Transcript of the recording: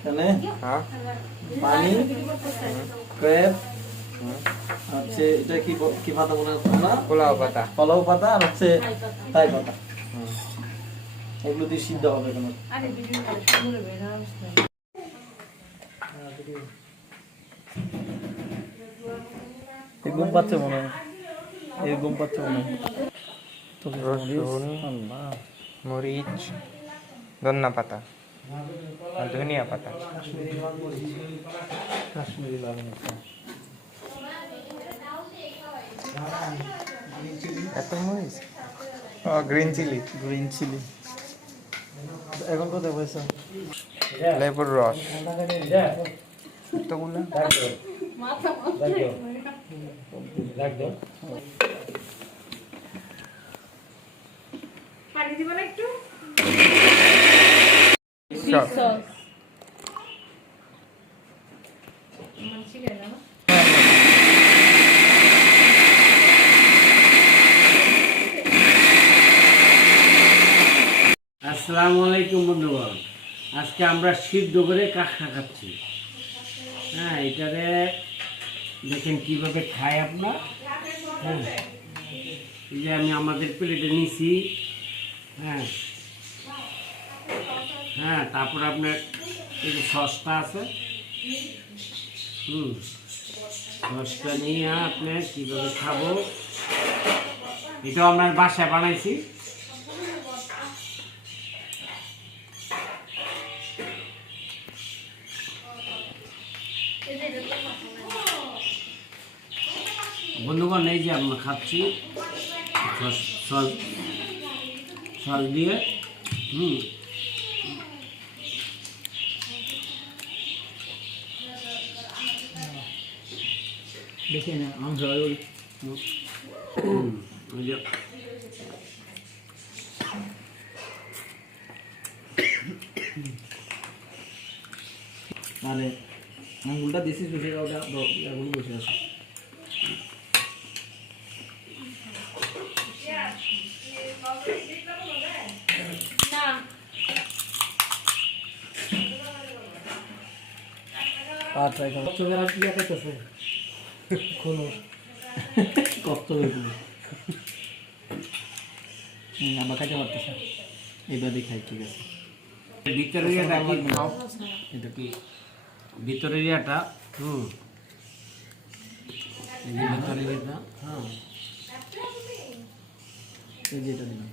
এখানে হ্যাঁ পানি, ক্র্যাব, হচ্ছে এটা কি কি পাতা বলে না, পোলাও পাতা। কলাও পাতা আর হচ্ছে থাই পাতা। এগুলো দিয়ে সিদ্ধ হবে কেন? এই ঘুম পাচ্ছে মনে হয়, এই ঘুম পাচ্ছে মনে হয়। রসুন, মরিচ, ধনিয়া পাতা আর ধনিয়া পাতা। কাশ্মীরি লাল মির্চ। এত মরিচ, গ্রিন চিলি, গ্রিন চিলি। এখন কোথায় পয়সা? লেবুর রস, এতগুলো। পানি দিব না একটু? আসসালামু আলাইকুম বন্ধুগণ, আজকে আমরা সিদ্ধ করে কাঁকড়া খাচ্ছি। হ্যাঁ, এটারে দেখেন কিভাবে খায় আপনার। হ্যাঁ, এই যে আমি আমাদের প্লেটে নিছি। হ্যাঁ হ্যাঁ, তারপর আপনার এই যে সসটা আছে, সসটা নিয়ে আপনার কীভাবে খাবো, এটাও আপনার বাসায় বানাইছি। বন্ধুগণ, এই যে আমরা খাচ্ছি সস দিয়ে। দেখে না আমি ওই যে মানে আঙুলটা দিছি সুশি ওটা আঙুল বসে আছে। আচ্ছা এখন চোখের আর কি দেখাইতেছে কোনো কষ্ট হইব। আমরা খাইতে পারতেছে, এইভাবে খাই। ঠিক আছে, ভিতরের ইয়েটা কি খাও, এটা কি ভিতরের ইয়েটা। এই যে ভিতরের ইয়েটা। এই যে এটা দিলাম।